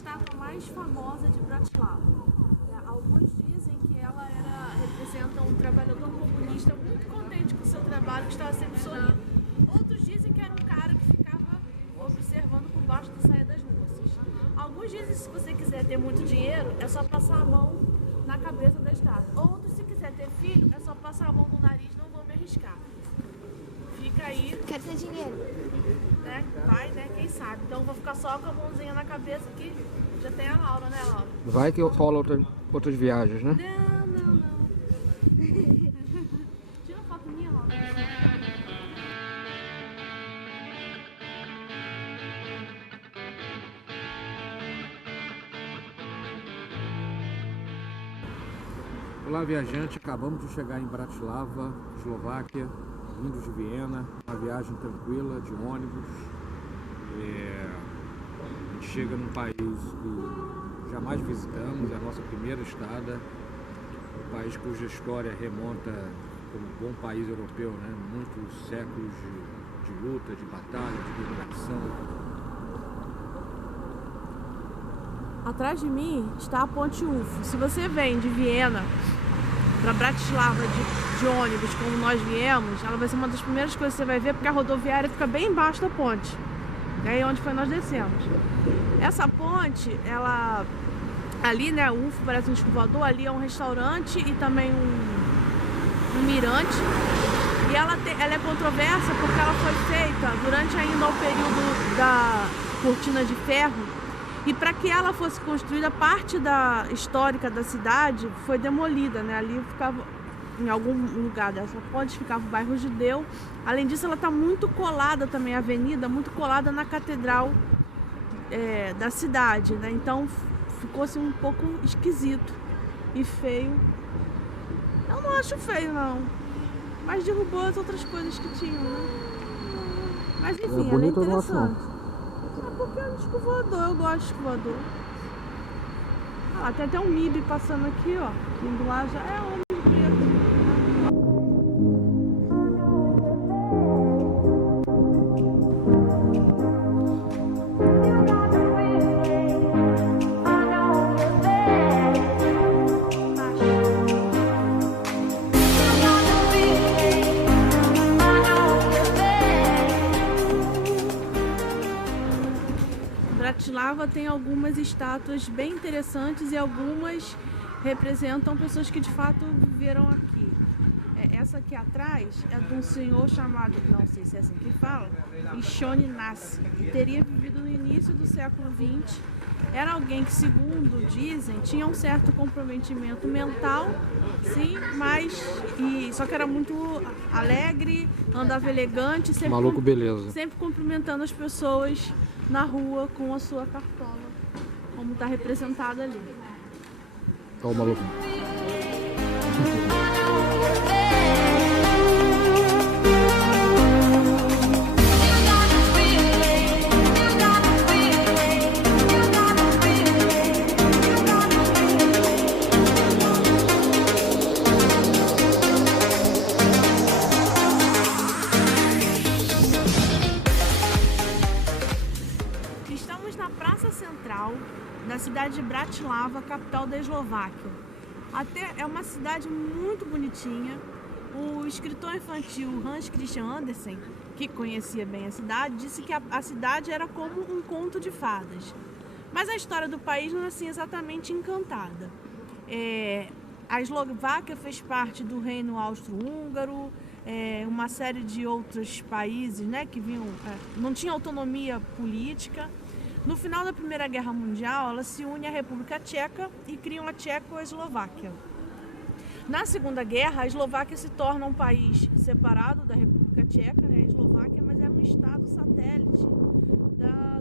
estátua mais famosa de Bratislava. Alguns dizem que ela representa um trabalhador comunista muito contente com o seu trabalho, que estava sempre sorrindo. Outros dizem que era um cara que ficava observando por baixo da saia das moças. Alguns dizem que se você quiser ter muito dinheiro, é só passar a mão na cabeça da estátua. Outros, se quiser ter filho, é só passar a mão no nariz, não vou me arriscar. Fica aí. Quer ter dinheiro? Né? Vai, né? Quem sabe. Então vou ficar só com a mãozinha na cabeça que já tem a Laura, né, Laura? Vai que rola outras viagens, né? Não. Tira uma foto minha, Laura. Olá, viajante. Acabamos de chegar em Bratislava, Eslováquia, vindo de Viena. Uma viagem tranquila, de ônibus. A gente chega num país que jamais visitamos, é a nossa primeira estada. Um país cuja história remonta, como bom país europeu, né? Muitos séculos de luta, de batalha, de dominação. Atrás de mim está a Ponte UFO. Se você vem de Viena para Bratislava de ônibus, como nós viemos, ela vai ser uma das primeiras coisas que você vai ver, porque a rodoviária fica bem embaixo da ponte. É aí onde foi nós descemos. Essa ponte, ela... Ali, né, o UFO parece um disco voador, ali é um restaurante e também um mirante. E ela é controversa porque ela foi feita durante ainda o período da cortina de ferro. E para que ela fosse construída, parte da histórica da cidade foi demolida, né? Ali ficava, em algum lugar dessa ponte, ficava o bairro Judeu. Além disso, ela está muito colada também, a avenida, muito colada na catedral da cidade, né? Então ficou assim um pouco esquisito e feio. Eu não acho feio, não. Mas derrubou as outras coisas que tinham, né? Mas enfim, ela é interessante. Porque é um disco voador, eu gosto de disco voador. Ah lá, tem até um MIB passando aqui, ó. Indo lá já é homem preto. Bratislava tem algumas estátuas bem interessantes e algumas representam pessoas que de fato viveram aqui. Essa aqui atrás é de um senhor chamado, não sei se é assim que fala, Ishone Nassi, que teria vivido no início do século XX. Era alguém que, segundo dizem, tinha um certo comprometimento mental, sim, só que era muito alegre, andava elegante, sempre cumprimentando as pessoas na rua com a sua cartola, como está representado ali. Olha o maluco. Estamos na Praça Central da cidade de Bratislava, capital da Eslováquia. Até é uma cidade muito bonitinha. O escritor infantil Hans Christian Andersen, que conhecia bem a cidade, disse que a cidade era como um conto de fadas. Mas a história do país não é assim exatamente encantada. A Eslováquia fez parte do Reino Austro-Húngaro, uma série de outros países, né, que não tinha autonomia política. No final da Primeira Guerra Mundial, ela se une à República Tcheca e criam a Tchecoslováquia. Na Segunda Guerra, a Eslováquia se torna um país separado da República Tcheca, né, a Eslováquia, mas era um estado satélite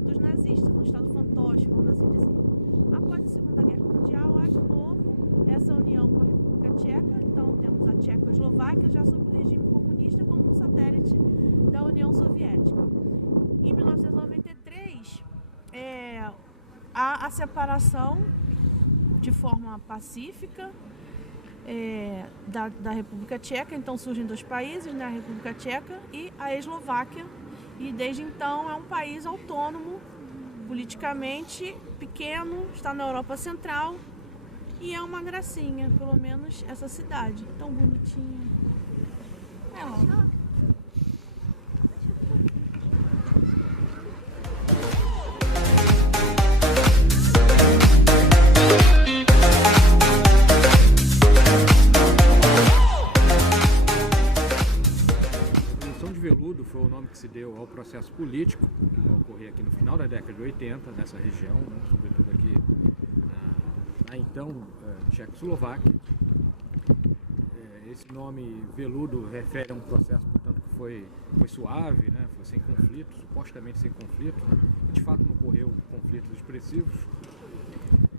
dos nazistas, um estado fantoche, vamos assim dizer. Após a Segunda Guerra Mundial, há de novo essa união com a República Tcheca, então temos a Tchecoslováquia já sob o regime comunista como um satélite da União Soviética. Em 1993, há a separação de forma pacífica da República Tcheca. Então surgem dois países, né, a República Tcheca e a Eslováquia, e desde então é um país autônomo politicamente pequeno, está na Europa Central e é uma gracinha, pelo menos essa cidade, tão bonitinha. É lá. Veludo foi o nome que se deu ao processo político que vai ocorrer aqui no final da década de 80, nessa região, né, sobretudo aqui na então Tchecoslováquia. Esse nome veludo refere a um processo, portanto, que foi suave, né, foi sem conflitos, supostamente sem conflitos, né, e de fato não ocorreu conflitos expressivos,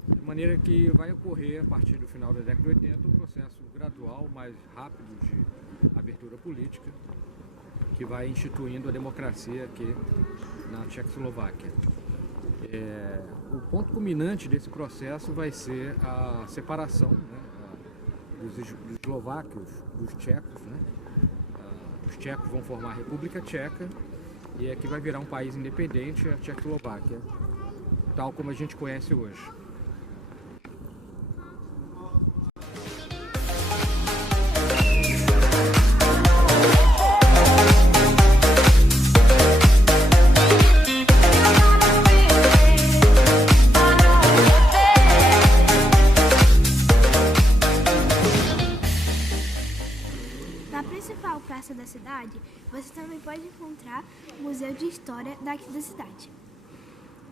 de maneira que vai ocorrer a partir do final da década de 80 um processo gradual, mais rápido de abertura política, que vai instituindo a democracia aqui na Tchecoslováquia. O ponto culminante desse processo vai ser a separação, né, dos eslováquios dos tchecos. Né? Os tchecos vão formar a República Tcheca e aqui vai virar um país independente, a Tchecoslováquia, tal como a gente conhece hoje. Na principal praça da cidade, você também pode encontrar o Museu de História daqui da cidade.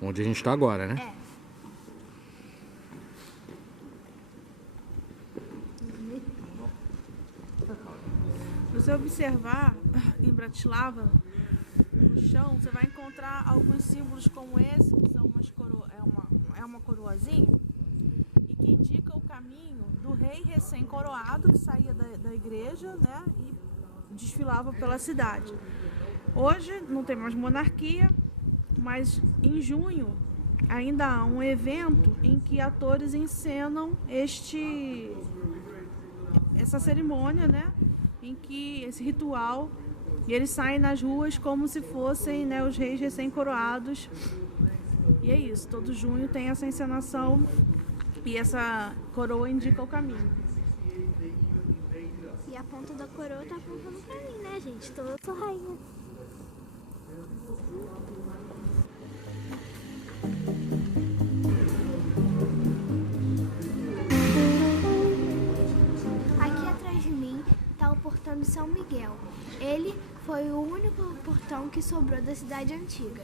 Onde a gente está agora, né? É. Se você observar em Bratislava, no chão, você vai encontrar alguns símbolos como esse, que são uma coroazinha, e que indica o caminho do rei recém-coroado, que saía da igreja, né, e desfilava pela cidade. Hoje não tem mais monarquia, mas em junho ainda há um evento em que atores encenam essa cerimônia, né, em que esse ritual, e eles saem nas ruas como se fossem, né, os reis recém-coroados. E é isso, todo junho tem essa encenação e essa coroa indica o caminho. E a ponta da coroa tá apontando pra mim, né, gente? Eu sou rainha. Aqui atrás de mim tá o portão de São Miguel. Ele foi o único portão que sobrou da cidade antiga.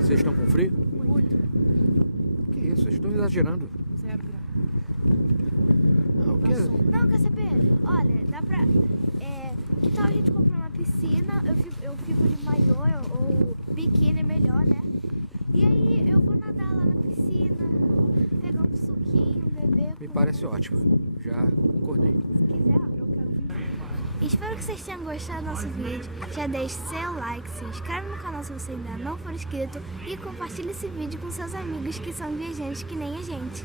Vocês estão com frio? Muito. Que isso? Vocês estão exagerando. 0 graus. O que é? Não, quer saber? Olha, dá pra... que tal a gente comprar uma piscina? Eu fico de maiô ou biquíni, melhor, né? E aí eu vou nadar lá na piscina, pegar um suquinho, beber. Me parece ótimo. Já concordei. Se quiser, eu quero vir. Espero que vocês tenham gostado do nosso vídeo. Já deixe seu like, se inscreve no canal se você ainda não for inscrito e compartilhe esse vídeo com seus amigos que são viajantes que nem a gente.